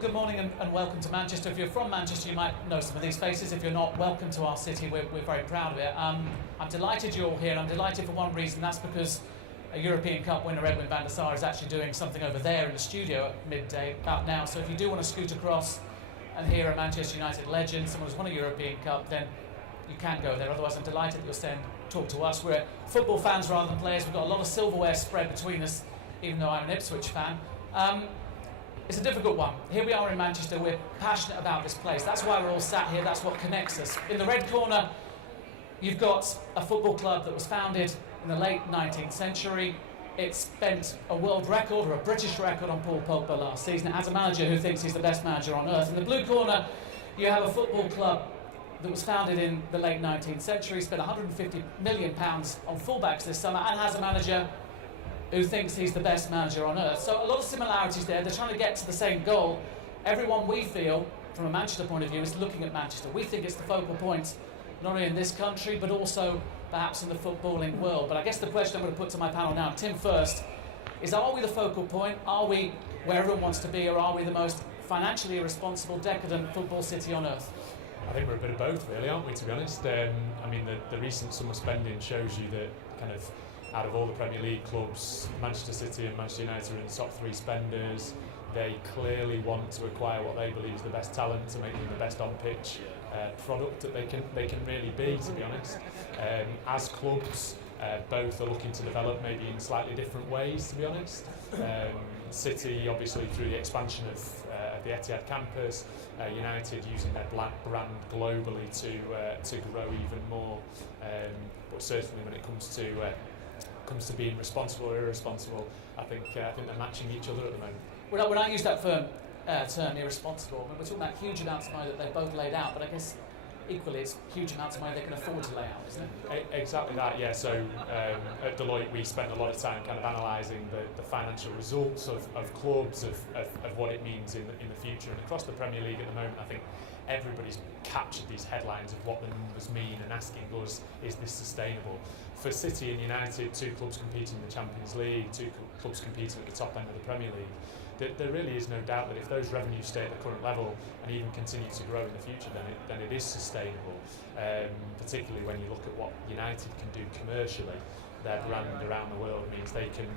Well, good morning and welcome to Manchester. If you're from Manchester, you might know some of these faces. If you're not, welcome to our city. We're very proud of it. I'm delighted you're all here, and I'm delighted for one reason. That's because a European Cup winner, Edwin van der Sar, is actually doing something over there in the studio at midday about now. So if you do want to scoot across and hear a Manchester United legend, someone who's won a European Cup, then you can go there. Otherwise, I'm delighted that you'll stay and talk to us. We're football fans rather than players. We've got a lot of silverware spread between us, even though I'm an Ipswich fan. It's a difficult one. Here we are in Manchester. We're passionate about this place. That's why we're all sat here. That's what connects us. In the red corner, you've got a football club that was founded in the late 19th century. It spent a world record or a British record on Paul Pogba last season. It has a manager who thinks he's the best manager on earth. In the blue corner, you have a football club that was founded in the late 19th century, spent £150 million on fullbacks this summer, and has a manager who thinks he's the best manager on earth. So a lot of similarities there. They're trying to get to the same goal. Everyone, we feel, from a Manchester point of view, is looking at Manchester. We think it's the focal point, not only in this country, but also perhaps in the footballing world. But I guess the question I'm going to put to my panel now, Tim first, is are we the focal point? Are we where everyone wants to be, or are we the most financially irresponsible, decadent football city on earth? I think we're a bit of both, really, aren't we, to be honest? I mean, the recent summer spending shows you that kind of out of all the Premier League clubs, Manchester City and Manchester United are in the top three spenders. They clearly want to acquire what they believe is the best talent to make them the best on-pitch product that they can really be, to be honest. As clubs, both are looking to develop maybe in slightly different ways, to be honest. City, obviously, through the expansion of the Etihad campus, United using their brand globally to grow even more. But certainly when it comes to being responsible or irresponsible, I think they're matching each other at the moment. When I use that term irresponsible, I mean, we're talking about huge amounts of money that they've both laid out, but I guess equally it's huge amounts of money they can afford to lay out, isn't it? Exactly that, yeah. So at Deloitte we spend a lot of time kind of analysing the financial results of clubs, of what it means in the future. And across the Premier League at the moment, I think everybody's captured these headlines of what the numbers mean and asking us, is this sustainable? For City and United, two clubs competing in the Champions League, two clubs competing at the top end of the Premier League, there really is no doubt that if those revenues stay at the current level and even continue to grow in the future, then it is sustainable. Particularly when you look at what United can do commercially, their brand around the world means they can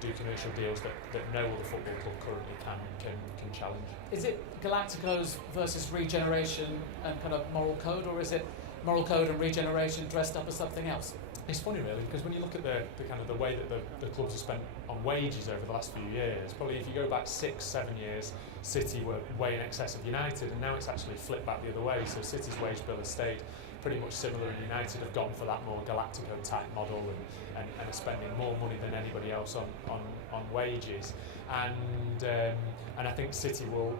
do commercial deals that no other football club currently can challenge. Is it Galacticos versus regeneration and kind of moral code, or is it moral code and regeneration dressed up as something else? It's funny, really, because when you look at the kind of the way that the clubs have spent on wages over the last few years, probably if you go back 6-7 years, City were way in excess of United, and now it's actually flipped back the other way. So City's wage bill has stayed pretty much similar, and United have gone for that more Galactico type model and are spending more money than anybody else on wages. And I think City will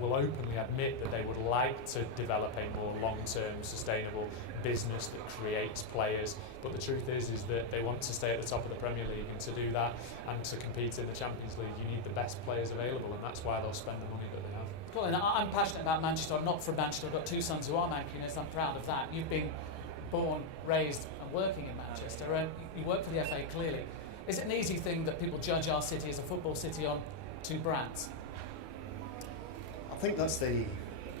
openly admit that they would like to develop a more long-term, sustainable business that creates players. But the truth is that they want to stay at the top of the Premier League, and to do that and to compete in the Champions League, you need the best players available, and that's why they'll spend the money that they have. Colin, I'm passionate about Manchester. I'm not from Manchester. I've got two sons who are Mancunians. I'm proud of that. You've been born, raised and working in Manchester, and you work for the FA clearly. Is it an easy thing that people judge our city as a football city on two brands? I think that's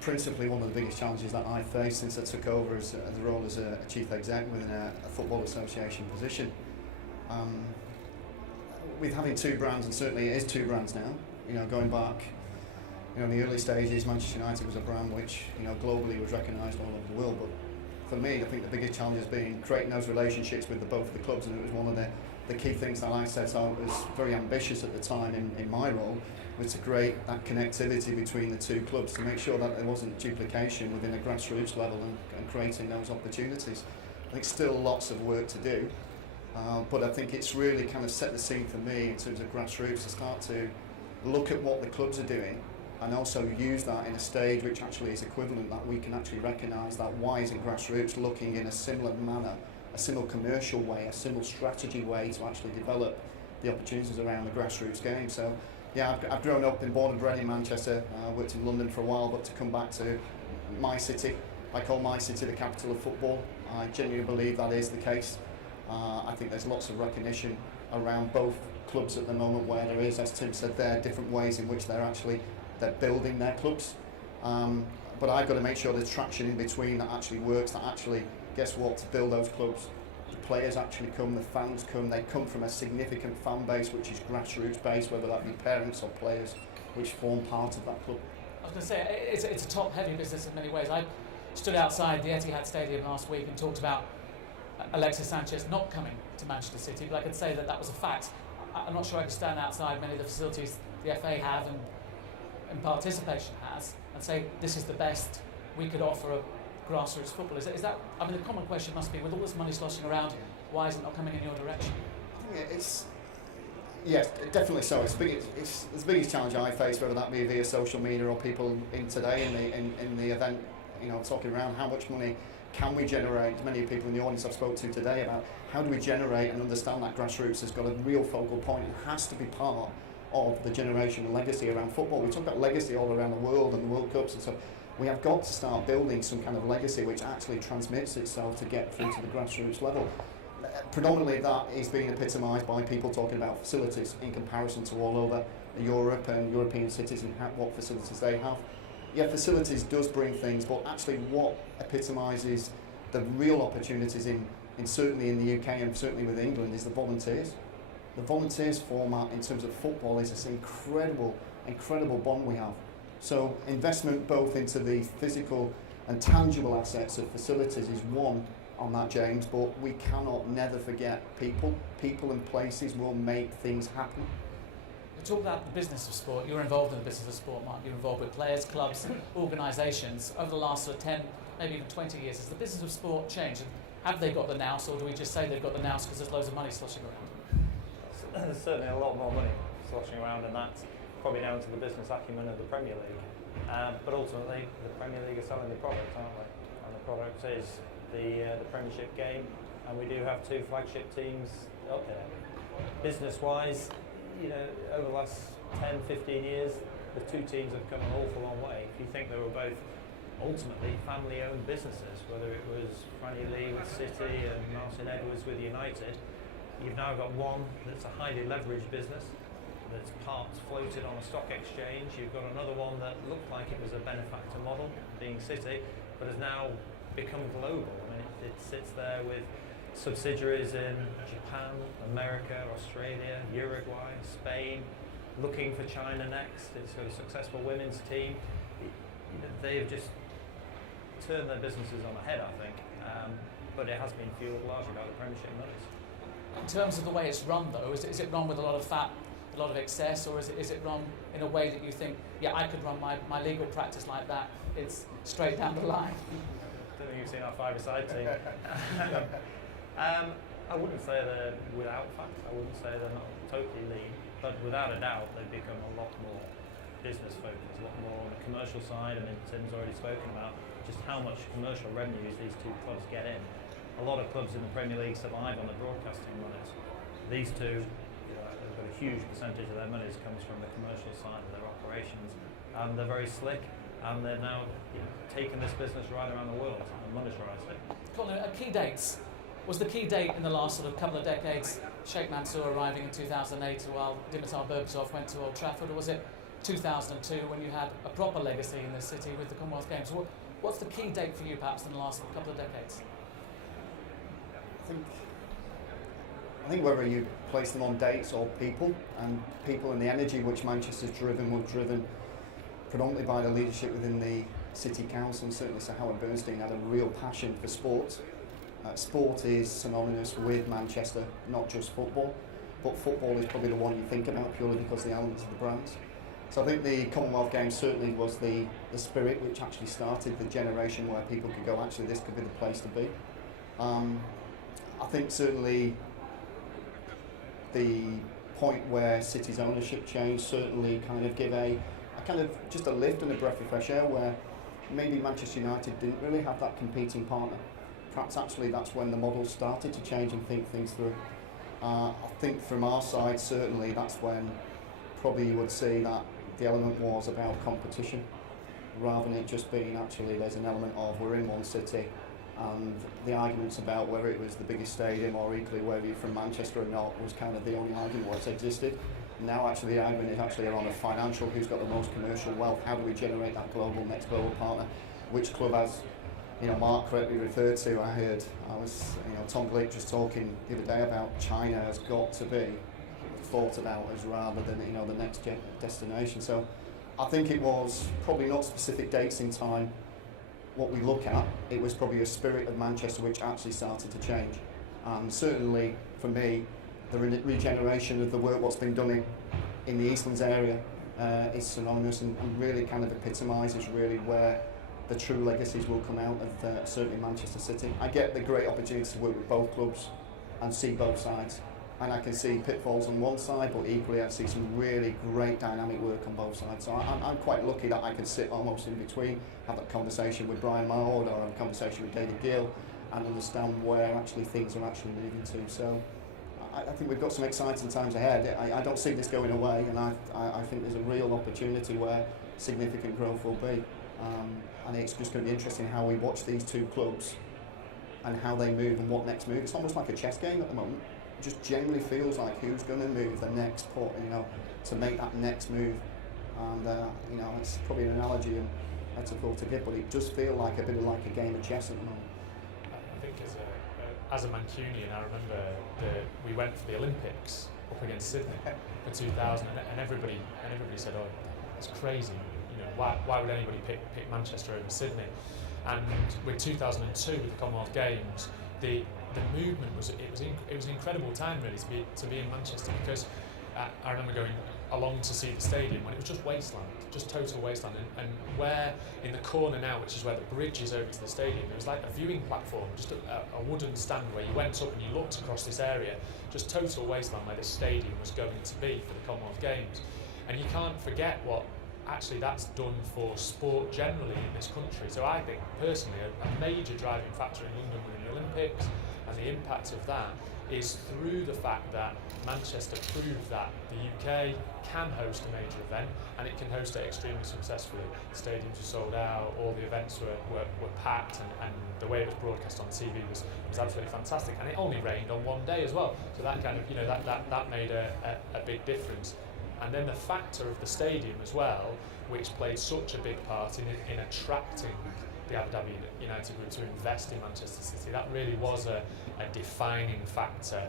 principally one of the biggest challenges that I faced since I took over as the role as a chief exec within a football association position. With having two brands, and certainly it is two brands now, going back, in the early stages, Manchester United was a brand which, globally was recognised all over the world. But for me, I think the biggest challenge has been creating those relationships with both of the clubs, and it was one of the key things that I set out as very ambitious at the time in my role, was to create that connectivity between the two clubs to make sure that there wasn't duplication within the grassroots level and creating those opportunities. I think still lots of work to do, but I think it's really kind of set the scene for me in terms of grassroots to start to look at what the clubs are doing and also use that in a stage which actually is equivalent, that we can actually recognise that why isn't grassroots looking in a similar manner, a similar commercial way, a similar strategy way to actually develop the opportunities around the grassroots game. So yeah, I've grown up and born and bred in Manchester, worked in London for a while, but to come back to my city, I call my city the capital of football. I genuinely believe that is the case. I think there's lots of recognition around both clubs at the moment where there is, as Tim said there, different ways in which they're actually they're building their clubs. But I've got to make sure there's traction in between that actually works, that actually, guess what, to build those clubs, the players actually come, the fans come, they come from a significant fan base which is grassroots based, whether that be parents or players which form part of that club. I was going to say, it's a top-heavy business in many ways. I stood outside the Etihad Stadium last week and talked about Alexis Sanchez not coming to Manchester City, but I could say that that was a fact. I'm not sure I could stand outside many of the facilities the FA have and participation has and say this is the best we could offer a grassroots football. Is that? I mean, the common question must be, with all this money sloshing around, why is it not coming in your direction? I think yes, definitely so. It's the biggest challenge I face, whether that be via social media or people in today in the event, talking around how much money can we generate. Many people in the audience I've spoke to today about how do we generate and understand that grassroots has got a real focal point and has to be part of the generation and legacy around football. We talk about legacy all around the world and the World Cups and so we have got to start building some kind of legacy which actually transmits itself to get through to the grassroots level. Predominantly that is being epitomised by people talking about facilities in comparison to all over Europe and European cities and what facilities they have. Yeah, facilities does bring things, but actually what epitomises the real opportunities in certainly in the UK and certainly with England is the volunteers. The volunteers format in terms of football is this incredible bond we have. So investment both into the physical and tangible assets of facilities is one on that, James, but we cannot never forget people. People and places will make things happen. We talk about the business of sport. You're involved in the business of sport, Mark. You're involved with players, clubs, organisations. Over the last sort of 10, maybe even 20 years, has the business of sport changed? Have they got the nous, or do we just say they've got the nous because there's loads of money sloshing around? There's certainly a lot more money sloshing around, and that's probably down to the business acumen of the Premier League. But ultimately, the Premier League are selling the product, aren't they? And the product is the Premiership game, and we do have two flagship teams up there. Business-wise, over the last 10, 15 years, the two teams have come an awful long way. If you think they were both ultimately family-owned businesses, whether it was Franny Lee with City and Martin Edwards with United, you've now got one that's a highly leveraged business, that's parts floated on a stock exchange. You've got another one that looked like it was a benefactor model, being City, but has now become global. I mean, it sits there with subsidiaries in Japan, America, Australia, Uruguay, Spain, looking for China next. It's got a successful women's team. They've just turned their businesses on their head, I think, but it has been fueled largely by the Premiership monies. In terms of the way it's run, though, is it run with a lot of fat, a lot of excess, or is it run in a way that you think, yeah, I could run my legal practice like that, it's straight down the line? I don't think you've seen our five-a-side team. I wouldn't say they're without fat, I wouldn't say they're not totally lean, but without a doubt they've become a lot more business focused, a lot more on the commercial side. I mean, Tim's already spoken about just how much commercial revenues these two clubs get in. A lot of clubs in the Premier League survive on the broadcasting monies. These two, they've got a huge percentage of their monies comes from the commercial side of their operations, and they're very slick, and they're now taken this business right around the world and monetarised it. Colin, key dates. Was the key date in the last sort of couple of decades Sheikh Mansour arriving in 2008 while Dimitar Berbatov went to Old Trafford, or was it 2002 when you had a proper legacy in this city with the Commonwealth Games? What's the key date for you perhaps in the last couple of decades? I think whether you place them on dates or people and the energy which Manchester's driven was driven predominantly by the leadership within the City Council, and certainly Sir Howard Bernstein had a real passion for sport. Sport is synonymous with Manchester, not just football, but football is probably the one you think about purely because of the elements of the brands. So I think the Commonwealth Games certainly was the spirit which actually started the generation where people could go, actually this could be the place to be. I think certainly the point where City's ownership change certainly kind of give a kind of just a lift and a breath of fresh air where maybe Manchester United didn't really have that competing partner. Perhaps actually that's when the model started to change and think things through. I think from our side certainly that's when probably you would see that the element was about competition rather than it just being actually there's an element of we're in one city, and the arguments about whether it was the biggest stadium or equally whether you're from Manchester or not was kind of the only argument that existed. Now actually the argument is actually around the financial, who's got the most commercial wealth, how do we generate that next global partner, which club has, Mark correctly referred to, Tom Glick just talking the other day about China has got to be thought about as rather than, the next destination. So I think it was probably not specific dates in time what we look at, it was probably a spirit of Manchester which actually started to change. And certainly for me, the regeneration of the work what's been done in the Eastlands area is synonymous and really kind of epitomises really where the true legacies will come out of certainly Manchester City. I get the great opportunity to work with both clubs and see both sides. And I can see pitfalls on one side, but equally I see some really great dynamic work on both sides. So I'm quite lucky that I can sit almost in between, have that conversation with Brian Maud or have a conversation with David Gill and understand where actually things are actually moving to. So I think we've got some exciting times ahead. I don't see this going away, and I think there's a real opportunity where significant growth will be. And it's just going to be interesting how we watch these two clubs and how they move and what next move. It's almost like a chess game at the moment. It just generally feels like who's going to move the next pot, to make that next move. And it's probably an analogy and metaphor to give, but it does feel like a bit of like a game of chess at the moment. I think as a Mancunian, I remember we went for the Olympics up against Sydney for 2000, and everybody said, "Oh, it's crazy. Why would anybody pick Manchester over Sydney?" And with 2002, with the Commonwealth Games, the movement was an incredible time really to be in Manchester, because I remember going along to see the stadium when it was just wasteland, just total wasteland, and where in the corner now, which is where the bridge is over to the stadium, it was like a viewing platform, just a wooden stand where you went up and you looked across this area, just total wasteland where the stadium was going to be for the Commonwealth Games. And you can't forget what actually that's done for sport generally in this country. So I think personally a major driving factor in London winning the Olympics and the impact of that is through the fact that Manchester proved that the UK can host a major event, and it can host it extremely successfully. The stadiums were sold out, all the events were packed, and the way it was broadcast on TV was absolutely fantastic. And it only rained on one day as well, so that kind of that made a big difference. And then the factor of the stadium as well, which played such a big part in attracting the Abu Dhabi United Group to invest in Manchester City, that really was a defining factor.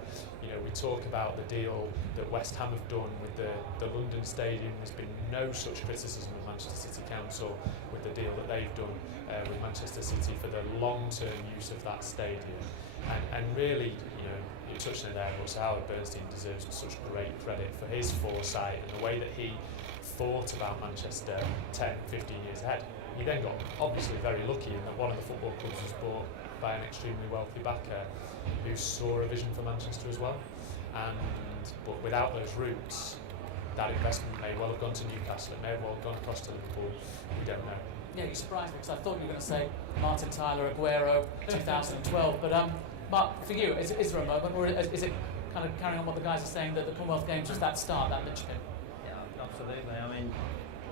We talk about the deal that West Ham have done with the London Stadium. There's been no such criticism of Manchester City Council with the deal that they've done with Manchester City for the long-term use of that stadium. And really, you touched on it there, but Howard Bernstein deserves such great credit for his foresight and the way that he thought about Manchester 10, 15 years ahead. He then got obviously very lucky in that one of the football clubs was bought by an extremely wealthy backer who saw a vision for Manchester as well. But without those roots, that investment may well have gone to Newcastle, it may have well gone across to Liverpool, we don't know. Yeah, you surprised me because I thought you were going to say Martin Tyler, Aguero, 2012. But Mark, for you, is there a moment, or is it kind of carrying on what the guys are saying, that the Commonwealth Games was that start, that linchpin? Yeah, absolutely. I mean,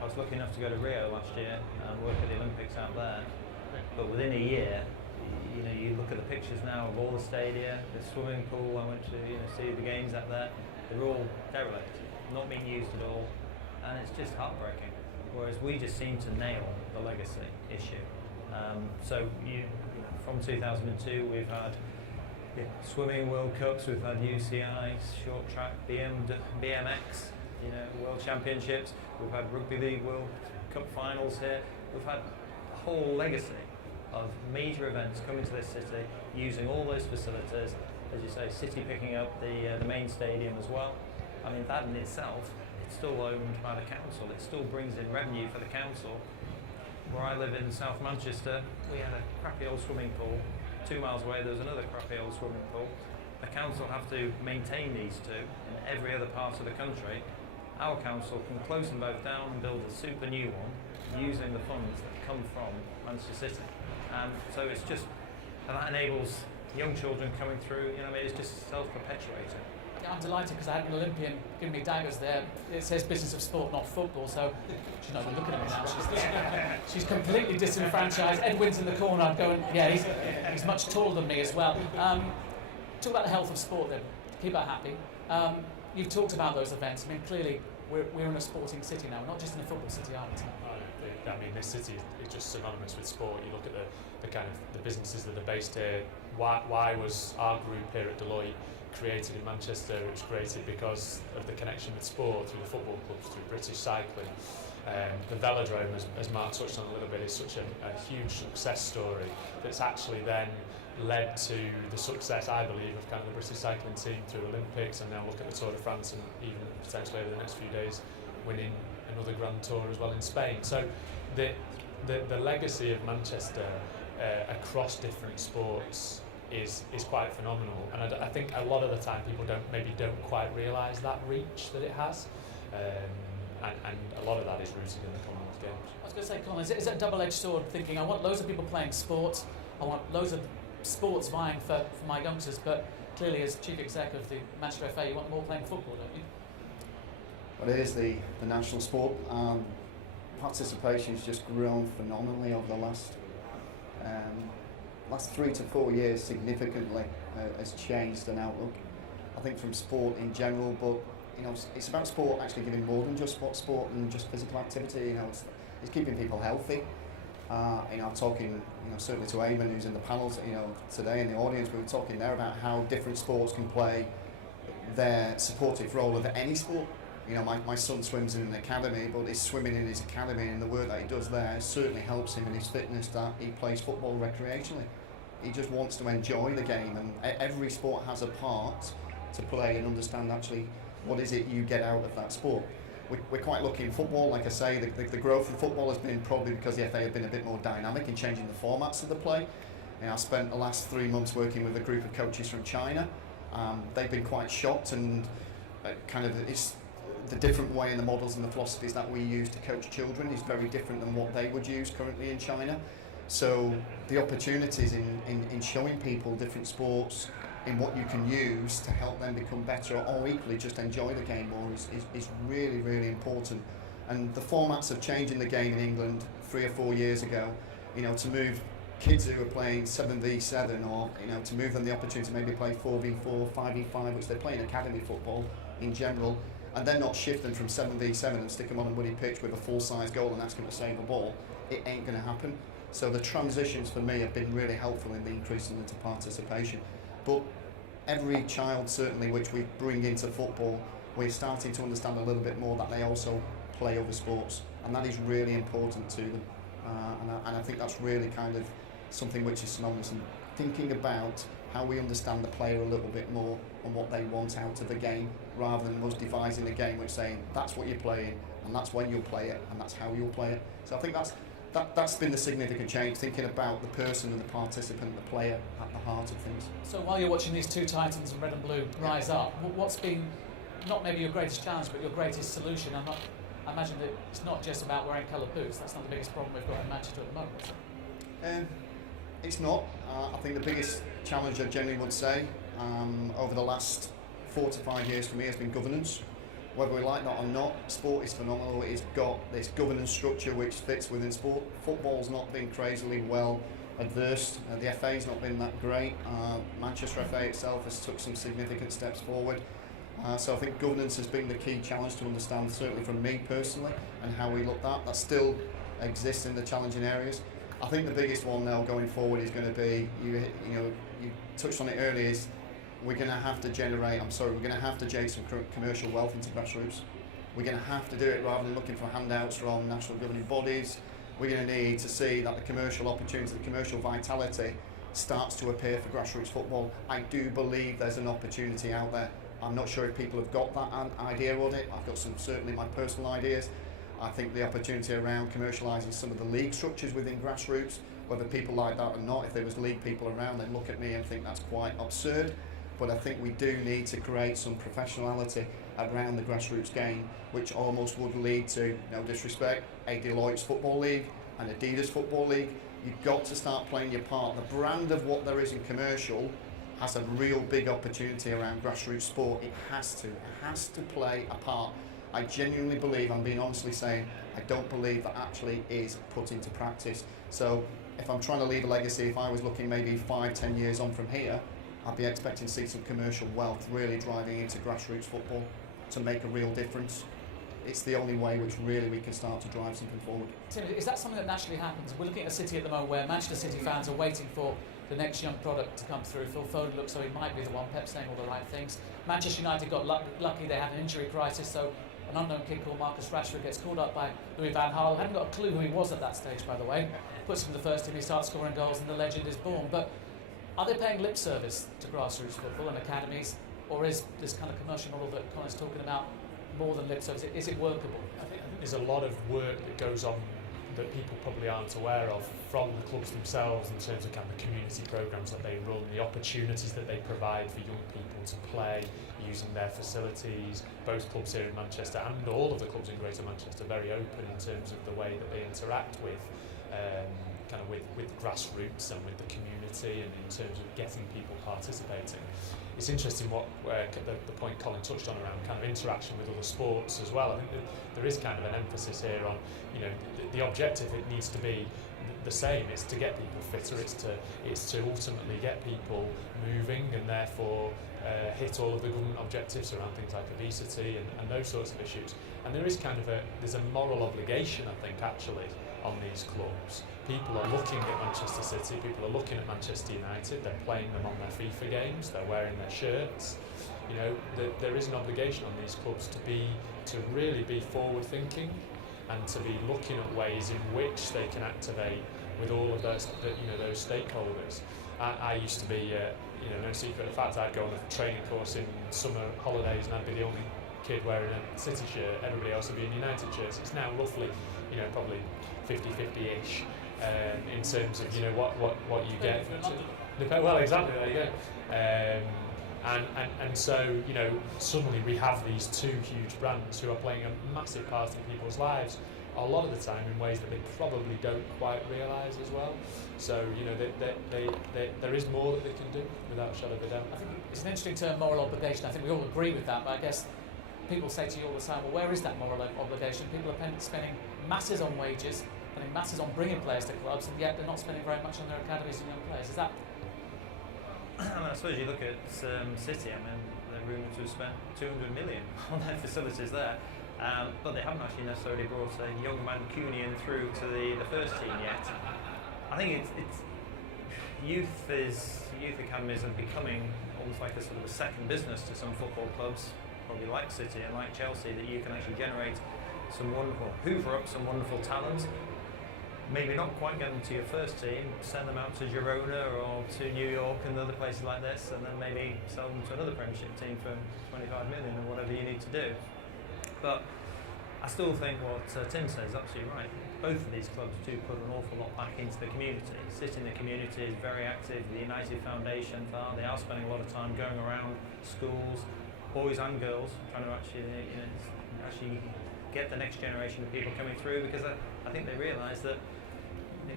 I was lucky enough to go to Rio last year and work at the Olympics out there. But within a year, you look at the pictures now of all the stadia, the swimming pool I went to, see the games out there. They're all derelict, not being used at all, and it's just heartbreaking. Whereas we just seem to nail the legacy issue. From 2002, we've had swimming World Cups, we've had UCI, short track, BMX, World Championships, we've had Rugby League World Cup finals here. We've had a whole legacy of major events coming to this city, using all those facilities. As you say, City picking up the main stadium as well. I mean, that in itself, it's still owned by the council. It still brings in revenue for the council. Where I live in South Manchester, we had a crappy old swimming pool. 2 miles away, there was another crappy old swimming pool. The council have to maintain these two in every other part of the country. Our council can close them both down and build a super new one using the funds that come from Manchester City. So it's just, and that enables young children coming through, it's just self-perpetuating. Yeah, I'm delighted because I had an Olympian giving me daggers there. It says business of sport, not football, so she's not even looking at me now. She's completely disenfranchised. Edwin's in the corner. I'm going, yeah, he's much taller than me as well. Talk about the health of sport then, keep her happy. You've talked about those events. I mean, clearly we're in a sporting city now, not just in a football city, are we? I mean, this city is just synonymous with sport. You look at the kind of the businesses that are based here. Why was our group here at Deloitte created in Manchester? It was created because of the connection with sport through the football clubs, through British cycling. The velodrome, as Mark touched on a little bit, is such a huge success story that's actually then led to the success, I believe, of kind of the British cycling team through Olympics, and now look at the Tour de France, and even potentially over the next few days winning another Grand Tour as well in Spain. So the legacy of Manchester across different sports is quite phenomenal, and I think a lot of the time people don't quite realise that reach that it has, and a lot of that is rooted in the Commonwealth Games. I was going to say, Colin, is it a double-edged sword thinking, I want loads of people playing sport, I want loads of sports vying for my youngsters, but clearly as chief exec of the Manchester FA, you want more playing football, don't you? Well, it is the national sport. Participation has just grown phenomenally over the last 3 to 4 years. Significantly has changed an outlook, I think, from sport in general. But you know, it's about sport actually giving more than just sport and just physical activity. You know, it's keeping people healthy. You know, I'm talking, you know, certainly to Eamon, who's in the panels, you know, today in the audience. We were talking there about how different sports can play their supportive role of any sport. You know, my son swims in an academy, but he's swimming in his academy, and the work that he does there certainly helps him in his fitness, that he plays football recreationally. He just wants to enjoy the game, and every sport has a part to play and understand actually what is it you get out of that sport. We're quite lucky in football, like I say, the growth in football has been probably because the FA have been a bit more dynamic in changing the formats of the play. You know, I spent the last 3 months working with a group of coaches from China. They've been quite shocked, and kind of it's the different way and the models and the philosophies that we use to coach children is very different than what they would use currently in China. So the opportunities in showing people different sports, in what you can use to help them become better, or equally just enjoy the game more, is really, really important. And the formats of changing the game in England 3 or 4 years ago, you know, to move kids who are playing 7v7, or you know, to move them the opportunity to maybe play 4v4, 5v5, which they play in academy football in general, and then not shift them from 7v7 and stick them on a muddy pitch with a full-size goal and ask them to save a ball. It ain't going to happen. So the transitions for me have been really helpful in the increasing into participation. But every child, certainly, which we bring into football, we're starting to understand a little bit more that they also play other sports, and that is really important to them. And I think that's really kind of something which is synonymous, and thinking about how we understand the player a little bit more and what they want out of the game, rather than us devising a game which saying that's what you're playing and that's when you'll play it and that's how you'll play it. So I think that's been the significant change, thinking about the person and the participant, the player at the heart of things. So while you're watching these two titans in red and blue rise up, what's been not maybe your greatest challenge but your greatest solution? I imagine that it's not just about wearing coloured boots. That's not the biggest problem we've got in Manchester at the moment, is it? It's not. I think the biggest challenge I generally would say over the last 4 to 5 years for me has been governance. Whether we like that or not, sport is phenomenal. It's got this governance structure which fits within sport. Football's not been crazily well adversed. The FA's not been that great. Manchester FA itself has took some significant steps forward. So I think governance has been the key challenge to understand, certainly from me personally, and how we look at that still exists in the challenging areas. I think the biggest one now going forward is going to be, you touched on it earlier, is we're going to have to generate some commercial wealth into grassroots. We're going to have to do it rather than looking for handouts from national governing bodies. We're going to need to see that the commercial opportunity, the commercial vitality starts to appear for grassroots football. I do believe there's an opportunity out there. I'm not sure if people have got that idea of it. I've got certainly my personal ideas. I think the opportunity around commercialising some of the league structures within grassroots, whether people like that or not, if there was league people around, they'd look at me and think that's quite absurd. But I think we do need to create some professionality around the grassroots game, which almost would lead to, no disrespect, a Deloitte's Football League, an Adidas Football League. You've got to start playing your part. The brand of what there is in commercial has a real big opportunity around grassroots sport. It has to play a part. I genuinely believe, I'm being honestly saying, I don't believe that actually is put into practice. So if I'm trying to leave a legacy, if I was looking maybe 5-10 years on from here, I'd be expecting to see some commercial wealth really driving into grassroots football. to make a real difference. It's the only way which really we can start to drive something forward. Tim, is that something that naturally happens? We're looking at a City at the moment where Manchester City fans are waiting for the next young product to come through. Phil Foden looks so he might be the one. Pep's saying all the right things. Manchester United got lucky they had an injury crisis, so an unknown kid called Marcus Rashford gets called up by Louis van Gaal. Hadn't got a clue who he was at that stage, by the way. Puts him in the first team, he starts scoring goals, and the legend is born. But are they paying lip service to grassroots football and academies, or is this kind of commercial model that Colin's talking about more than lip service? Is it workable? I think there's a lot of work that goes on that people probably aren't aware of from the clubs themselves in terms of kind of community programmes that they run, the opportunities that they provide for young people to play using their facilities. Both clubs here in Manchester and all of the clubs in Greater Manchester are very open in terms of the way that they interact with with grassroots and with the community, and in terms of getting people participating. It's interesting what the point Colin touched on around kind of interaction with other sports as well. I think there is kind of an emphasis here on, the objective, it needs to be the same. It's to get people fitter. It's to ultimately get people moving, and therefore hit all of the government objectives around things like obesity and those sorts of issues. And there is there's a moral obligation, I think, actually, on these clubs. People are looking at Manchester City, people are looking at Manchester United, they're playing them on their FIFA games, they're wearing their shirts. There is an obligation on these clubs to really be forward thinking and to be looking at ways in which they can activate with all of those stakeholders. I used to be, no secret of the fact, I'd go on a training course in summer holidays and I'd be the only kid wearing a City shirt, everybody else would be in United shirts. It's now roughly, probably 50-50-ish in terms of what you get. Well, exactly, there you go. And so suddenly we have these two huge brands who are playing a massive part in people's lives, a lot of the time in ways that they probably don't quite realise as well. So there is more that they can do, without a shadow of a doubt. I think it's an interesting term, moral obligation. I think we all agree with that, but I guess people say to you all the time, well, where is that moral obligation? People are spending masses on wages, spending masses on bringing players to clubs, and yet they're not spending very much on their academies and young players. Is that? I suppose you look at City. They're rumoured to have spent 200 million on their facilities there, but they haven't actually necessarily brought a young Mancunian through to the first team yet. I think it's youth academies are becoming almost like a sort of a second business to some football clubs, probably like City and like Chelsea, that you can actually generate hoover up some wonderful talent. Maybe not quite get them to your first team, send them out to Girona or to New York and other places like this, and then maybe sell them to another Premiership team for 25 million or whatever you need to do. But I still think what Tim says is absolutely right. Both of these clubs do put an awful lot back into the community. City in the community is very active. The United Foundation, they are spending a lot of time going around schools, boys and girls, trying to actually get the next generation of people coming through, because I think they realise that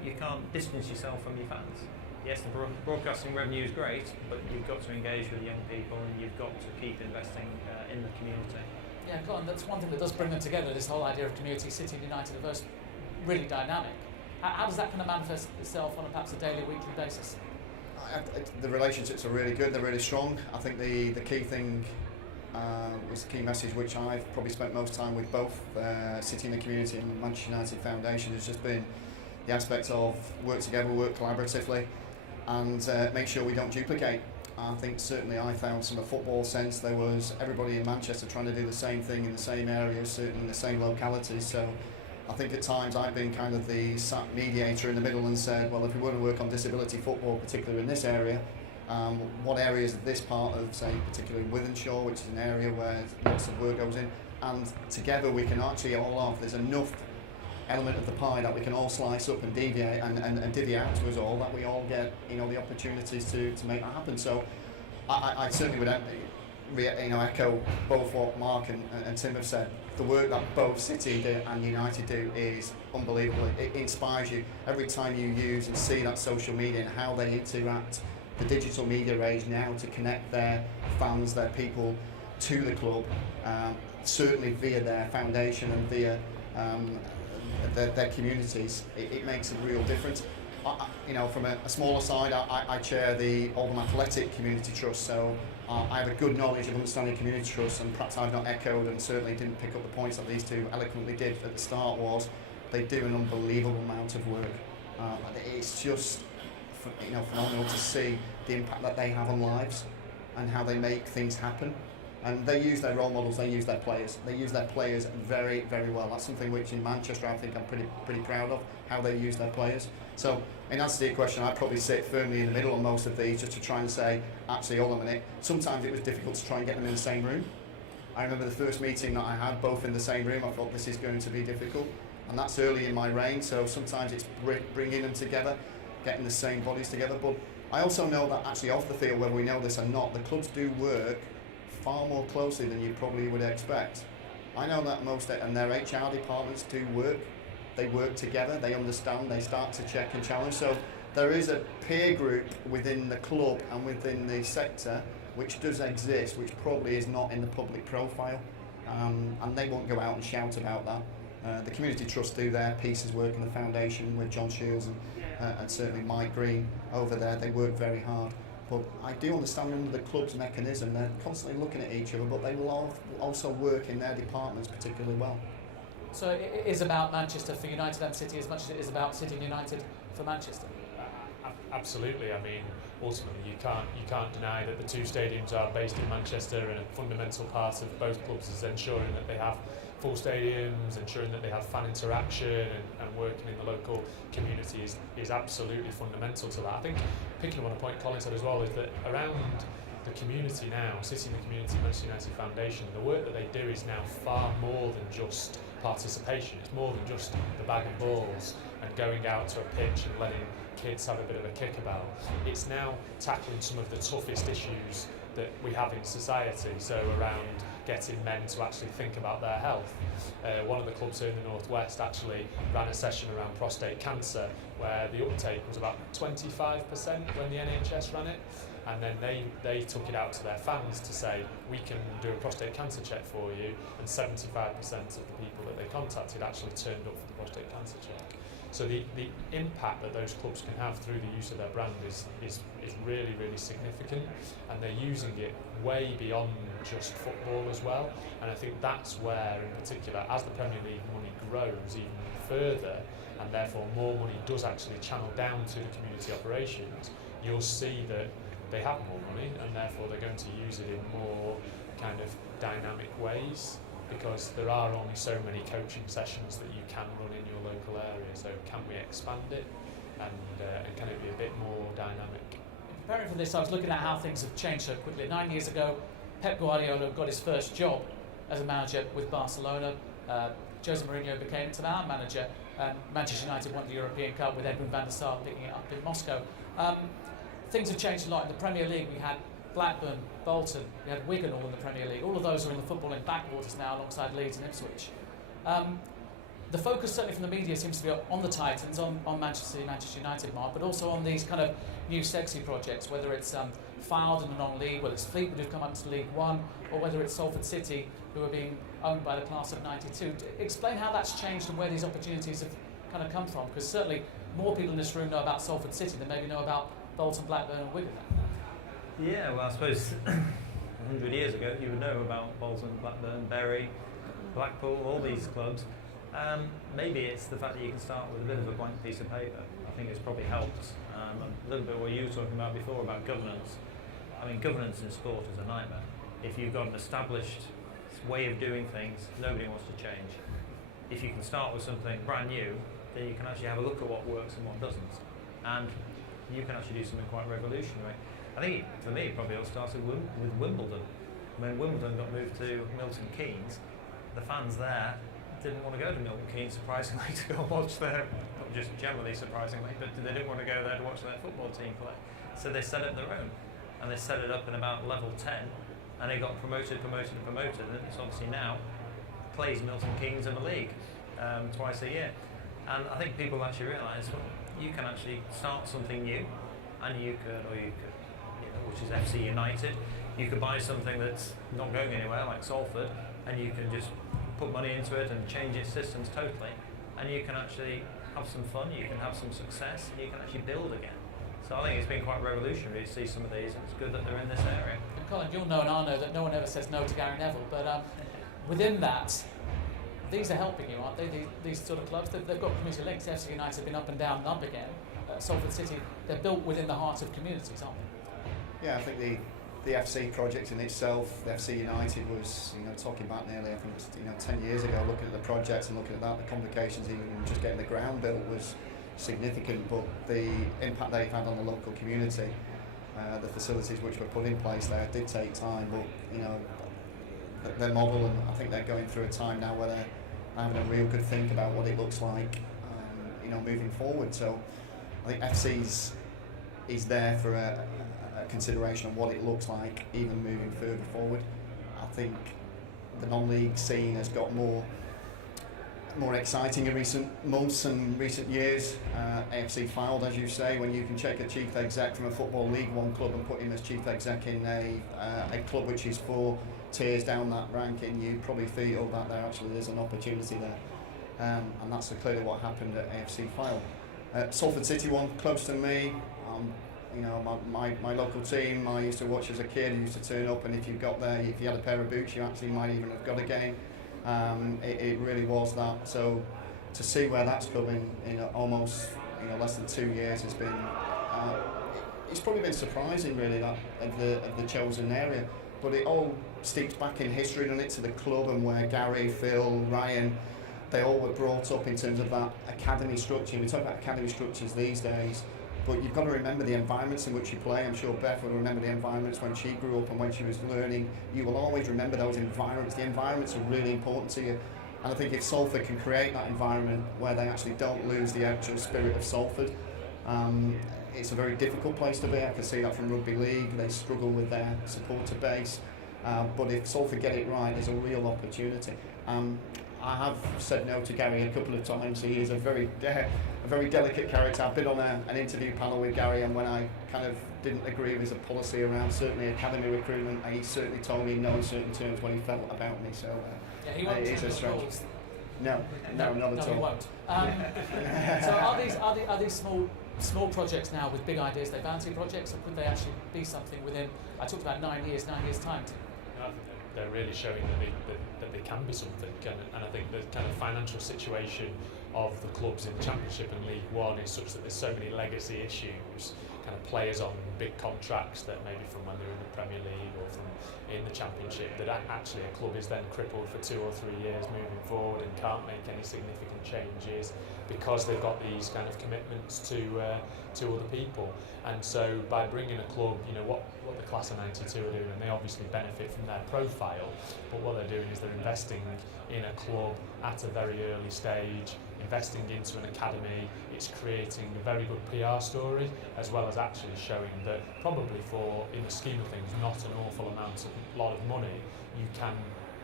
you can't distance yourself from your fans. Yes, the broadcasting revenue is great, but you've got to engage with young people and you've got to keep investing in the community. Yeah, Colin, that's one thing that does bring them together, this whole idea of community. City and United are both really dynamic. How does that kind of manifest itself on perhaps a daily, weekly basis? The relationships are really good, they're really strong. I think the key thing was the key message which I've probably spent most time with both City in the community and Manchester United Foundation has just been the aspect of work together, work collaboratively, and make sure we don't duplicate. I think certainly I found from a football sense there was everybody in Manchester trying to do the same thing in the same areas, certainly in the same localities. So I think at times I've been kind of the mediator in the middle and said, well, if we want to work on disability football, particularly in this area, what areas of this part of, say, particularly Wythenshawe, which is an area where lots of work goes in, and together we can actually all off. There's enough element of the pie that we can all slice up and deviate and divvy out to us all, that we all get the opportunities to make that happen. So I certainly would echo both what Mark and Tim have said. The work that both City do and United do is unbelievable. It inspires you every time you use and see that social media and how they interact, the digital media age now, to connect their fans, their people to the club, certainly via their foundation and via their communities. It makes a real difference. From a smaller side, I chair the Oldham Athletic Community Trust, so I have a good knowledge of understanding community trust, and perhaps I've not echoed and certainly didn't pick up the points that these two eloquently did at the start, was they do an unbelievable amount of work. And it's just phenomenal to see the impact that they have on lives and how they make things happen. And they use their role models, they use their players. They use their players very, very well. That's something which in Manchester I think I'm pretty proud of, how they use their players. So in answer to your question, I'd probably sit firmly in the middle on most of these, just to try and say, actually, hold on a minute. Sometimes it was difficult to try and get them in the same room. I remember the first meeting that I had, both in the same room, I thought this is going to be difficult. And that's early in my reign, so sometimes it's bringing them together, getting the same bodies together. But I also know that actually off the field, whether we know this or not, the clubs do work far more closely than you probably would expect. I know that most, and their HR departments do work. They work together, they understand, they start to check and challenge. So there is a peer group within the club and within the sector which does exist, which probably is not in the public profile. And they won't go out and shout about that. The Community Trust do their pieces, work in the foundation with John Shields and certainly Mike Green over there. They work very hard. But I do understand under the club's mechanism, they're constantly looking at each other, but they will also work in their departments particularly well. So it is about Manchester for United and City as much as it is about City and United for Manchester? Absolutely. I mean, ultimately you can't deny that the two stadiums are based in Manchester, and a fundamental part of both clubs is ensuring that they have full stadiums, ensuring that they have fan interaction and working in the local community is absolutely fundamental to that. I think, picking up on a point Colin said as well, is that around the community now, City in the Community, Manchester United Foundation, the work that they do is now far more than just participation. It's more than just the bag of balls and going out to a pitch and letting kids have a bit of a kickabout. It's now tackling some of the toughest issues that we have in society, so around getting men to actually think about their health. One of the clubs here in the Northwest actually ran a session around prostate cancer where the uptake was about 25% when the NHS ran it, and then they took it out to their fans to say, we can do a prostate cancer check for you, and 75% of the people that they contacted actually turned up for the prostate cancer check. So the impact that those clubs can have through the use of their brand is really, really significant, and they're using it way beyond just football as well. And I think that's where, in particular, as the Premier League money grows even further, and therefore more money does actually channel down to the community operations, you'll see that they have more money, and therefore they're going to use it in more kind of dynamic ways, because there are only so many coaching sessions that you can run in your local area. So can we expand it, and can it be a bit more dynamic? Preparing for this, I was looking at how things have changed so quickly. 9 years ago, Pep Guardiola got his first job as a manager with Barcelona. Jose Mourinho became our manager. Manchester United won the European Cup with Edwin van der Sar picking it up in Moscow. Things have changed a lot. In the Premier League, we had Blackburn, Bolton, we had Wigan all in the Premier League. All of those are in the footballing backwaters now alongside Leeds and Ipswich. The focus certainly from the media seems to be on the Titans, on Manchester City, Manchester United, Mark, but also on these kind of new sexy projects, whether it's Fylde and the non-league, whether it's Fleetwood who've come up to League One, or whether it's Salford City who are being owned by the class of '92. Explain how that's changed and where these opportunities have kind of come from, because certainly more people in this room know about Salford City than maybe know about Bolton, Blackburn and Wigan. Yeah, well, I suppose 100 years ago you would know about Bolton, Blackburn, Bury, Blackpool, all these clubs. Maybe it's the fact that you can start with a bit of a blank piece of paper. I think it's probably helped. A little bit what you were talking about before about governance. I mean, governance in sport is a nightmare. If you've got an established way of doing things, nobody wants to change. If you can start with something brand new, then you can actually have a look at what works and what doesn't. And you can actually do something quite revolutionary. I think for me, it probably all started with Wimbledon. When Wimbledon got moved to Milton Keynes, the fans there didn't want to go to Milton Keynes, surprisingly, to go and watch their, not just generally surprisingly, but they didn't want to go there to watch their football team play. So they set up their own, and they set it up in about level 10, and they got promoted, and it's obviously now plays Milton Keynes in the league twice a year. And I think people actually realise, well, you can actually start something new, and you could, which is FC United, you could buy something that's not going anywhere, like Salford, and you can just put money into it and change its systems totally, and you can actually have some fun, you can have some success, and you can actually build again. So I think it's been quite revolutionary to see some of these, and it's good that they're in this area. Colin, you'll know and I'll know that no one ever says no to Gary Neville, but within that, these are helping you, aren't they? These sort of clubs, they've got community links. FC United have been up and down and up again. Salford City, they're built within the heart of communities, aren't they? Yeah, I think the FC project in itself, the FC United was, talking back nearly, I think it was, 10 years ago, looking at the project and looking at that, the complications even just getting the ground built was significant, but the impact they've had on the local community, the facilities which were put in place there did take time, but their model, and I think they're going through a time now where they're having a real good think about what it looks like, moving forward. So I think FC's is there for a consideration of what it looks like even moving further forward. I think the non-league scene has got more exciting in recent months and recent years. AFC filed, as you say, when you can check a chief exec from a Football League One club and put him as chief exec in a club which is 4 tiers down that ranking, you probably feel that there actually is an opportunity there. And that's clearly what happened at AFC File. Salford City one, close to me. My local team I used to watch as a kid, I used to turn up, and if you got there, if you had a pair of boots, you actually might even have got a game. It really was that. So to see where that's coming in almost less than 2 years has been, it's probably been surprising really that of the chosen area. But it all steeps back in history, doesn't it, to the club and where Gary, Phil, Ryan, they all were brought up in terms of that academy structure. We talk about academy structures these days, but you've got to remember the environments in which you play. I'm sure Beth will remember the environments when she grew up and when she was learning. You will always remember those environments. The environments are really important to you. And I think if Salford can create that environment where they actually don't lose the actual spirit of Salford, it's a very difficult place to be. I can see that from Rugby League. They struggle with their supporter base. But if Salford get it right, there's a real opportunity. I have said no to Gary a couple of times. He is a very delicate character. I've been on an interview panel with Gary, and when I kind of didn't agree with his policy around certainly academy recruitment, he certainly told me no in certain terms when he felt about me. So he won't it is a strange. No, not at all. He won't. So are these small projects now with big ideas? They vanity projects, or could they actually be something within? I talked about 9 years time. I think they're really showing that they can be something, and I think the kind of financial situation of the clubs in the Championship and League One is such that there's so many legacy issues, kind of players on big contracts that maybe from when they're in the Premier League or from in the Championship, that actually a club is then crippled for 2 or 3 years moving forward and can't make any significant changes because they've got these kind of commitments to other people. And so by bringing a club, what the class of 92 are doing, and they obviously benefit from their profile, but what they're doing is they're investing in a club at a very early stage, investing into an academy. It's creating a very good PR story, as well as actually showing that probably for, in the scheme of things, not an awful lot of money, you can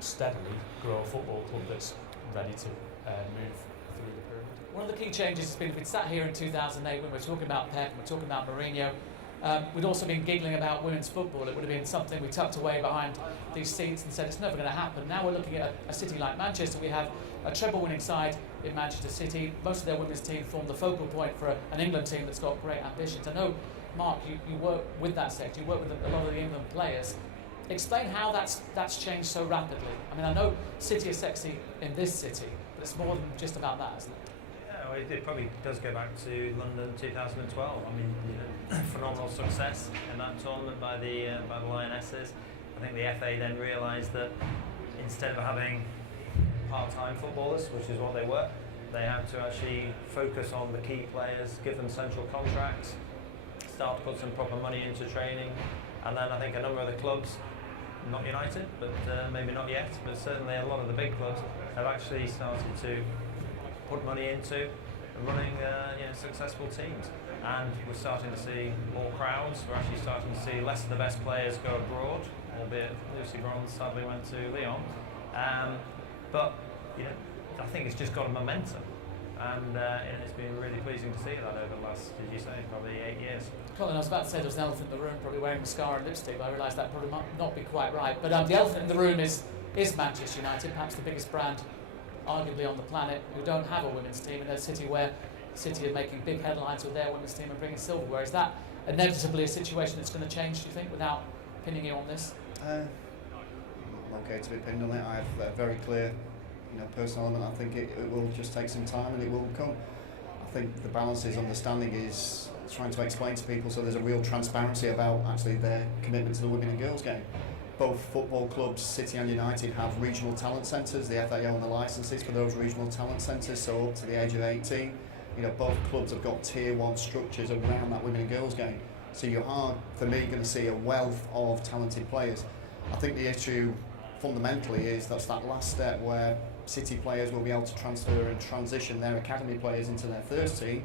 steadily grow a football club that's ready to move through the pyramid. One of the key changes has been, if we'd sat here in 2008 when we were talking about Pep and we're talking about Mourinho, we'd also been giggling about women's football. It would have been something we tucked away behind these seats and said it's never going to happen. Now we're looking at a city like Manchester. We have a treble-winning side in Manchester City. Most of their women's team form the focal point for an England team that's got great ambitions. I know, Mark, you work with that sector. You work with a lot of the England players. Explain how that's changed so rapidly. I mean, I know City is sexy in this city, but it's more than just about that, isn't it? It probably does go back to London 2012. I mean, phenomenal success in that tournament by the Lionesses. I think the FA then realised that instead of having part-time footballers, which is what they were, they had to actually focus on the key players, give them central contracts, start to put some proper money into training, and then I think a number of the clubs, not United, but maybe not yet, but certainly a lot of the big clubs have actually started to put money into running successful teams, and we're starting to see more crowds. We're actually starting to see less of the best players go abroad, albeit Lucy Bronze sadly went to Lyon, but I think it's just got a momentum, and it's been really pleasing to see that over the last, did you say, probably 8 years. Colin, I was about to say there was an elephant in the room, probably wearing mascara and lipstick, but I realised that probably might not be quite right. But the elephant in the room is Manchester United, perhaps the biggest brand arguably on the planet, who don't have a women's team in a city where City are making big headlines with their women's team and bringing silverware. Is that inevitably a situation that's going to change, do you think, without pinning you on this? I'm okay to be pinned on it. I have a very clear, personal element. I think it will just take some time and it will come. I think the balance is understanding is trying to explain to people so there's a real transparency about actually their commitment to the women and girls game. Both football clubs, City and United, have regional talent centres. The FA own the licences for those regional talent centres, so up to the age of 18. Both clubs have got tier 1 structures around that women and girls game. So you are, for me, going to see a wealth of talented players. I think the issue fundamentally is that's that last step where City players will be able to transfer and transition their academy players into their first team,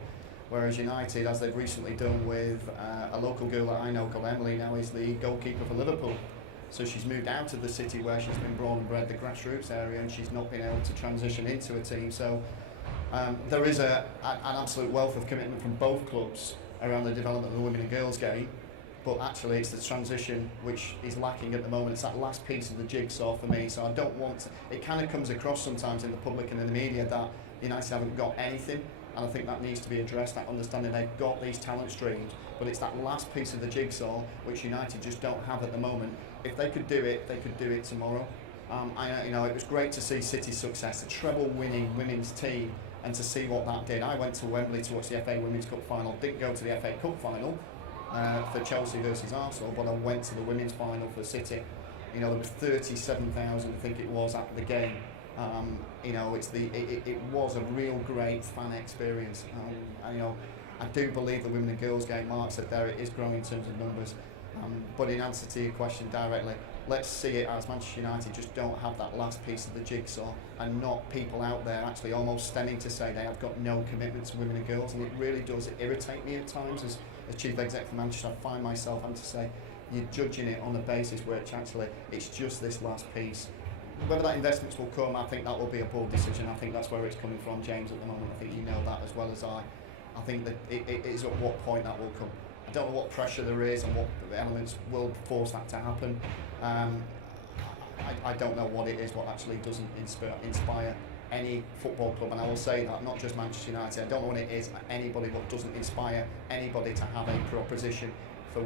whereas United, as they've recently done with a local girl that I know called Emily, now is the goalkeeper for Liverpool. So she's moved out of the city where she's been born and bred, the grassroots area, and she's not been able to transition into a team. So there is an absolute wealth of commitment from both clubs around the development of the women and girls game, but actually it's the transition which is lacking at the moment. It's that last piece of the jigsaw for me. So I don't want to, it kind of comes across sometimes in the public and in the media that United haven't got anything, and I think that needs to be addressed, that understanding they've got these talent streams, but it's that last piece of the jigsaw which United just don't have at the moment. If they could do it, they could do it tomorrow. It was great to see City's success, a treble-winning women's team, and to see what that did. I went to Wembley to watch the FA Women's Cup final. Didn't go to the FA Cup final for Chelsea versus Arsenal, but I went to the women's final for City. There was 37,000, I think it was, at the game. It was a real great fan experience. I do believe the women and girls game, Mark said there, it is growing in terms of numbers. But in answer to your question directly, let's see it as Manchester United just don't have that last piece of the jigsaw, and not people out there actually almost stemming to say they have got no commitment to women and girls, and it really does irritate me at times as chief exec for Manchester. I find myself having to say you're judging it on the basis which actually it's just this last piece. Whether that investments will come, I think that will be a board decision. I think that's where it's coming from, James, at the moment. I think you know that as well as I. I think that it is at what point that will come. I don't know what pressure there is and what elements will force that to happen. I don't know what it is, what actually doesn't inspire any football club, and I will say that, not just Manchester United. I don't know what it is, anybody, what doesn't inspire anybody to have a proposition for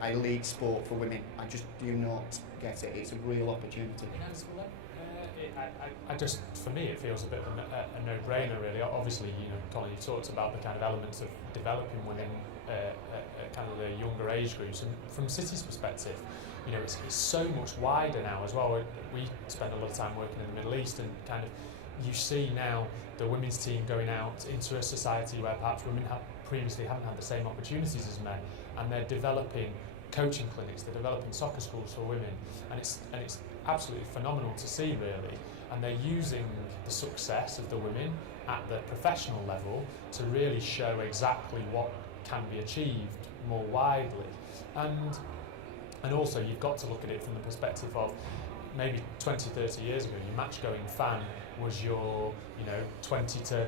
a league sport for women. I just do not get it. It's a real opportunity. For me, it feels a bit of a no-brainer, really. Obviously, Colin, you talked about the kind of elements of developing women at kind of the younger age groups, and from City's perspective, it's so much wider now as well. We spend a lot of time working in the Middle East, and kind of you see now the women's team going out into a society where perhaps women previously haven't had the same opportunities as men, and they're developing coaching clinics, they're developing soccer schools for women, and it's absolutely phenomenal to see, really. And they're using the success of the women at the professional level to really show exactly what can be achieved more widely. And also you've got to look at it from the perspective of maybe 20, 30 years ago, your match-going fan was your 20 to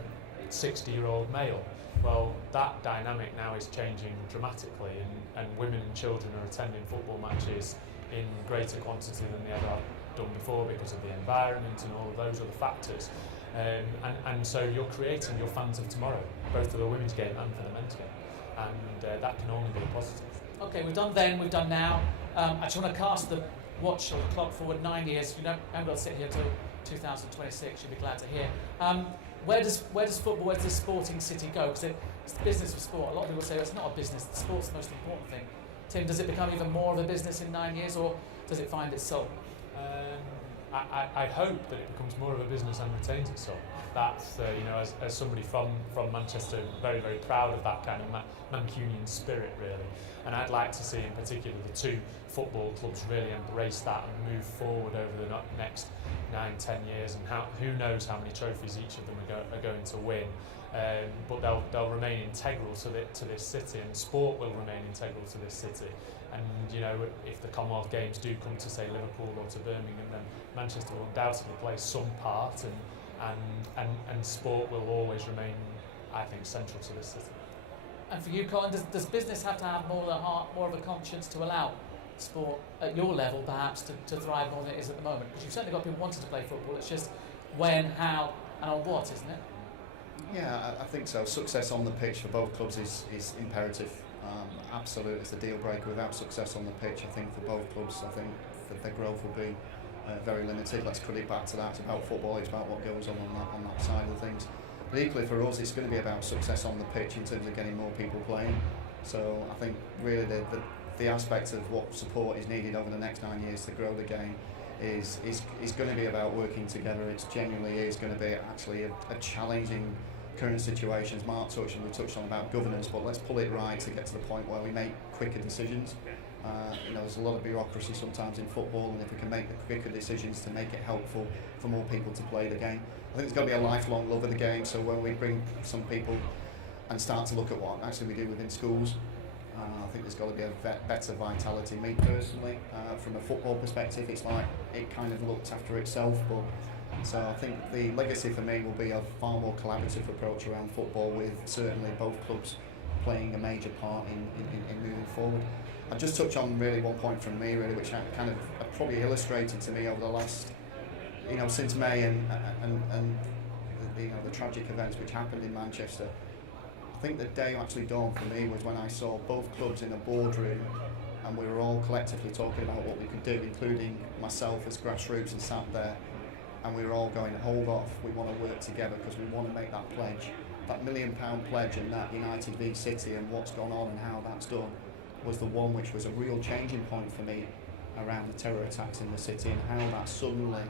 60-year-old male. Well, that dynamic now is changing dramatically, and women and children are attending football matches in greater quantity than they ever have done before because of the environment and all of those other factors. And so you're creating your fans of tomorrow, both for the women's game and for the men's game. And that can only be positive. Okay, we've done then, we've done now. I just want to cast the watch or the clock forward 9 years. You haven't got to sit here till 2026, you'll be glad to hear. Where does football, where does this sporting city go? Because it's the business of sport. A lot of people say it's not a business, the sport's the most important thing. Tim, does it become even more of a business in 9 years, or does it find its soul? I hope that it becomes more of a business and retains its soul. That's, as somebody from Manchester, very, very proud of that kind of Mancunian spirit, really. And I'd like to see, in particular, the two football clubs really embrace that and move forward over the next 9-10 years, and who knows how many trophies each of them are going to win. But they'll remain integral to this city, and sport will remain integral to this city. And if the Commonwealth Games do come to, say, Liverpool or to Birmingham, then Manchester will undoubtedly play some part, and sport will always remain, I think, central to this city. And for you, Colin, does business have to have more of a heart, more of a conscience to allow sport at your level, perhaps, to thrive more than it is at the moment? Because you've certainly got people wanting to play football. It's just when, how, and on what, isn't it? Yeah, I think so. Success on the pitch for both clubs is imperative. Absolutely, it's a deal breaker. Without success on the pitch, I think for both clubs, I think that their growth will be very limited. Let's cut it back to that. It's about football. It's about what goes on that side of things. But equally for us, it's going to be about success on the pitch in terms of getting more people playing. So I think really the aspect of what support is needed over the next 9 years to grow the game is going to be about working together. It genuinely is going to be actually a challenging current situations. Mark touched on about governance, but let's pull it right to get to the point where we make quicker decisions. There's a lot of bureaucracy sometimes in football, and if we can make the quicker decisions to make it helpful for more people to play the game, I think there's got to be a lifelong love of the game. So when we bring some people and start to look at what actually we do within schools, I think there's got to be a better vitality. Me personally, from a football perspective, it's like it kind of looked after itself, but so I think the legacy for me will be a far more collaborative approach around football, with certainly both clubs playing a major part in moving forward. I'll just touch on really one point from me, really, which kind of probably illustrated to me over the last, since May and the tragic events which happened in Manchester. I think the day actually dawned for me was when I saw both clubs in a boardroom, and we were all collectively talking about what we could do, including myself as grassroots, and sat there, and we were all going, hold off, we want to work together because we want to make that pledge. That £1 million pledge and that United v City and what's gone on and how that's done was the one which was a real changing point for me around the terror attacks in the city, and how that suddenly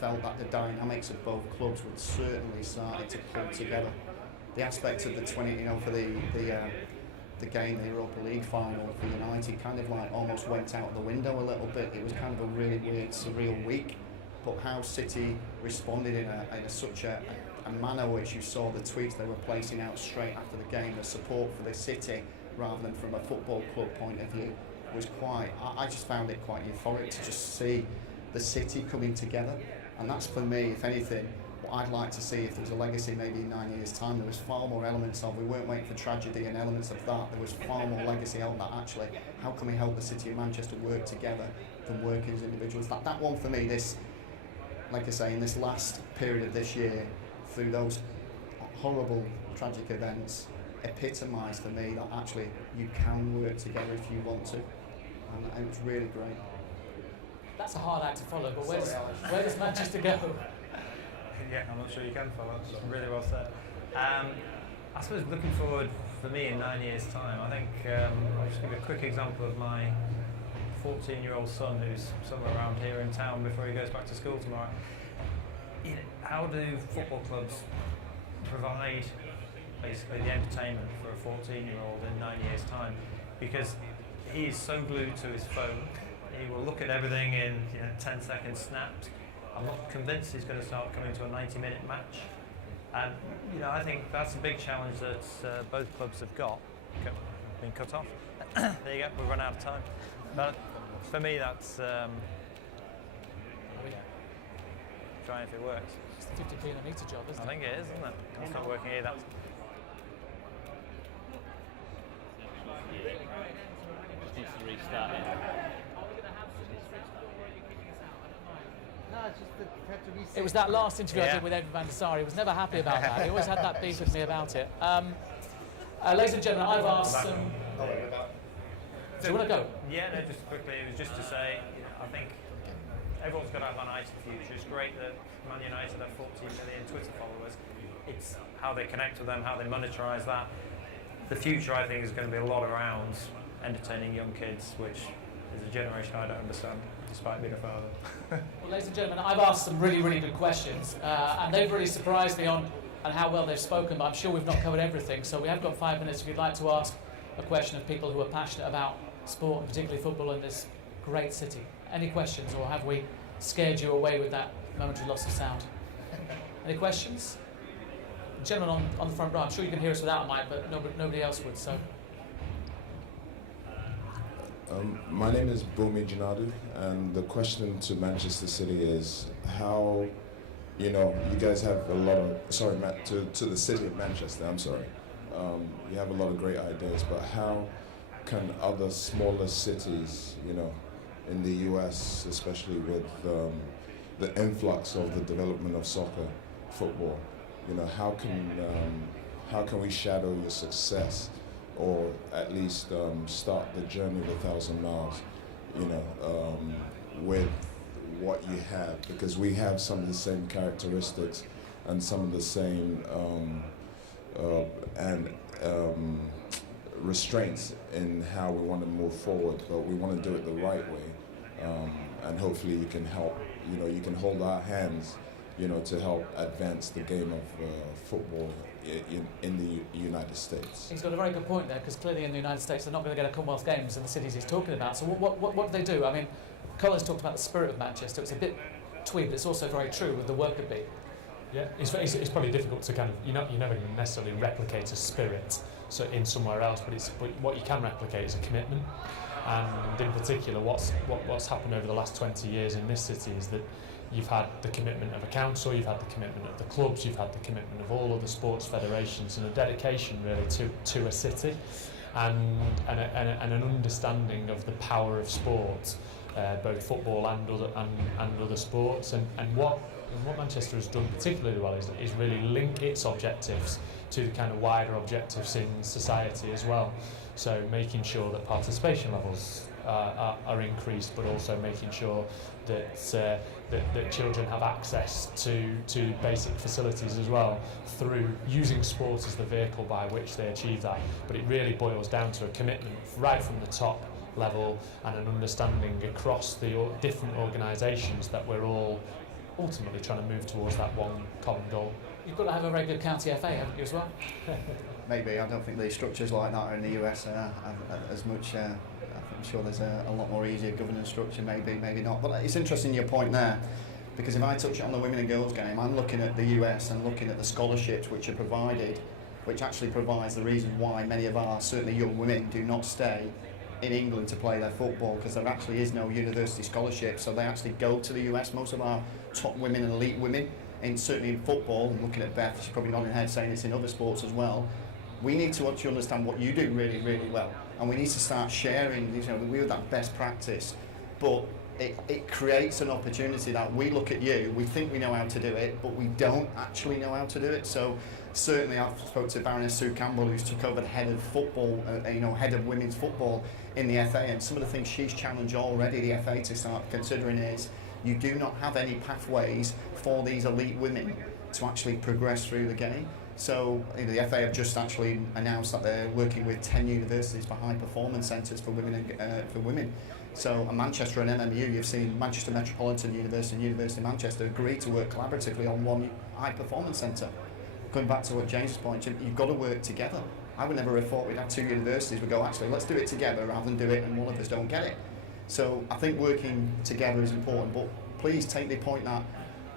felt that the dynamics of both clubs would certainly started to pull together. The aspect of the 20, for the game, the Europa League final for United, kind of like almost went out the window a little bit. It was kind of a really weird, surreal week. But how City responded in such a manner which you saw the tweets they were placing out straight after the game, the support for the City rather than from a football club point of view, was quite, I just found it quite euphoric to just see the City coming together. And that's for me, if anything, what I'd like to see if there was a legacy maybe in 9 years' time. There was far more elements of, we weren't waiting for tragedy and elements of that, there was far more legacy out that actually, how can we help the City of Manchester work together than working as individuals. That one for me, this, like I say, in this last period of this year, through those horrible, tragic events, epitomised for me that actually you can work together if you want to, and it was really great. That's a hard act to follow, but where does Manchester go? Yeah, I'm not sure you can follow. It's really well said. I suppose looking forward for me in 9 years' time, I think I'll just give you a quick example of my 14-year-old son who's somewhere around here in town before he goes back to school tomorrow. How do football clubs provide basically the entertainment for a 14-year-old in 9 years' time? Because he is so glued to his phone, he will look at everything in 10-second snaps. I'm not convinced he's going to start coming to a 90-minute match. And I think that's a big challenge that both clubs have got. Been cut off. There you go, we've run out of time. But for me, that's trying if it works. It's the 50p a metre job, isn't it? I think it is, isn't it? It's not working either. Just needs to restart it. It was that last interview I did with Edwin van der Sar. He was never happy about that. He always had that beef with me about it. Ladies and gentlemen, I've asked some... Do you want to go? Yeah, no, just quickly, it was just to say, I think everyone's got to have an eye to the future. It's great that Man United have 14 million Twitter followers. It's how they connect with them, how they monetize that. The future, I think, is going to be a lot around entertaining young kids, which is a generation I don't understand, despite being a father. Well, ladies and gentlemen, I've asked some really, really good questions, and they've really surprised me on how well they've spoken, but I'm sure we've not covered everything. So we have got 5 minutes if you'd like to ask a question of people who are passionate about sport, and particularly football in this great city. Any questions, or have we scared you away with that momentary loss of sound? Any questions? Gentlemen on the front row, I'm sure you can hear us without a mic, but nobody else would, so. My name is Bumi Janadu, and the question to Manchester City is how, you guys have a lot of, to the city of Manchester, I'm sorry. You have a lot of great ideas, but how can other smaller cities, in the US, especially with the influx of the development of soccer, football, how can we shadow your success or at least start the journey of 1,000 miles, with what you have, because we have some of the same characteristics and some of the same restraints in how we want to move forward, but we want to do it the right way, and hopefully you can help, you can hold our hands, to help advance the game of football in the United States. He's got a very good point there, because clearly in the United States they're not going to get a Commonwealth Games in the cities he's talking about. So what do they do? I mean, Colin's talked about the spirit of Manchester. It's a bit twee, but it's also very true with the worker bee. Yeah, it's probably difficult to kind of, you're never going to necessarily replicate a spirit in somewhere else, but what you can replicate is a commitment. And in particular, what's happened over the last 20 years in this city is that you've had the commitment of a council, you've had the commitment of the clubs, you've had the commitment of all of the sports federations, and a dedication really to a city, and an understanding of the power of sport, both football and other sports, and what Manchester has done particularly well is really link its objectives to the kind of wider objectives in society as well. So making sure that participation levels are increased, but also making sure that children have access to basic facilities as well, through using sport as the vehicle by which they achieve that. But it really boils down to a commitment right from the top level and an understanding across the different organisations that we're all ultimately trying to move towards that one common goal. You've got to have a very good county FA, haven't you, as well? Maybe. I don't think the structures like that are in the US as much. I'm sure there's a lot more easier governance structure, maybe not. But it's interesting your point there, because if I touch on the women and girls game, I'm looking at the US and looking at the scholarships which are provided, which actually provides the reason why many of our, certainly young women, do not stay in England to play their football, because there actually is no university scholarship, so they actually go to the US. Most of our top women and elite women, certainly in football, and looking at Beth, she's probably nodding her head saying it's in other sports as well. We need to actually understand what you do really, really well, and we need to start sharing. We have that best practice, but it creates an opportunity that we look at you, we think we know how to do it, but we don't actually know how to do it. So certainly I've spoke to Baroness Sue Campbell, who's took over the head of football, head of women's football in the FA, and some of the things she's challenged already the FA to start considering is you do not have any pathways for these elite women to actually progress through the game. So the FA have just actually announced that they're working with 10 universities for high performance centres for women. So at Manchester and MMU, you've seen Manchester Metropolitan University and University of Manchester agree to work collaboratively on one high performance centre. Going back to what James was pointing, you've got to work together. I would never have thought we'd have two universities would go, actually, let's do it together rather than do it and one of us don't get it. So I think working together is important, but please take the point that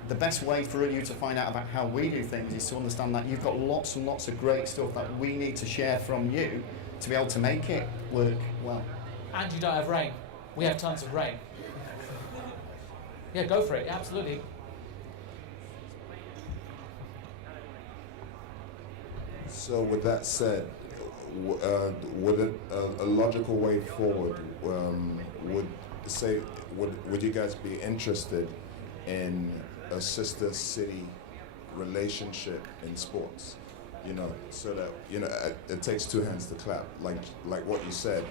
the best way for you to find out about how we do things is to understand that you've got lots and lots of great stuff that we need to share from you to be able to make it work well. And you don't have rain. We have tons of rain. Yeah, go for it. Yeah, absolutely. So with that said, would a logical way forward would you guys be interested in a sister city relationship in sports? So that it takes two hands to clap. Like what you said,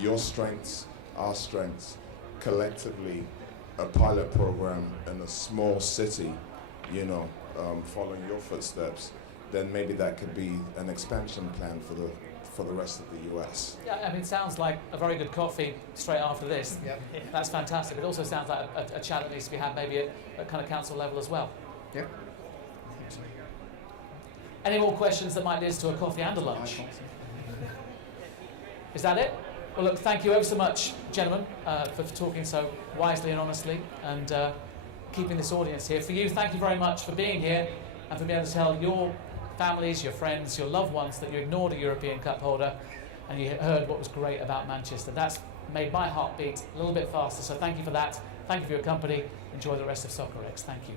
your strengths, our strengths, collectively, a pilot program in a small city, following your footsteps, then maybe that could be an expansion plan for the rest of the US. Yeah, I mean, it sounds like a very good coffee straight after this. Yep. That's fantastic. It also sounds like a chat that needs to be had maybe at kind of council level as well. Yep. Any more questions that might lead us to a coffee and a lunch? Is that it? Well, look, thank you ever so much, gentlemen, for talking so wisely and honestly and keeping this audience here. For you, thank you very much for being here and for being able to tell your families, your friends, your loved ones that you ignored a European Cup holder and you heard what was great about Manchester. That's made my heart beat a little bit faster, so thank you for that. Thank you for your company. Enjoy the rest of Soccerex. Thank you.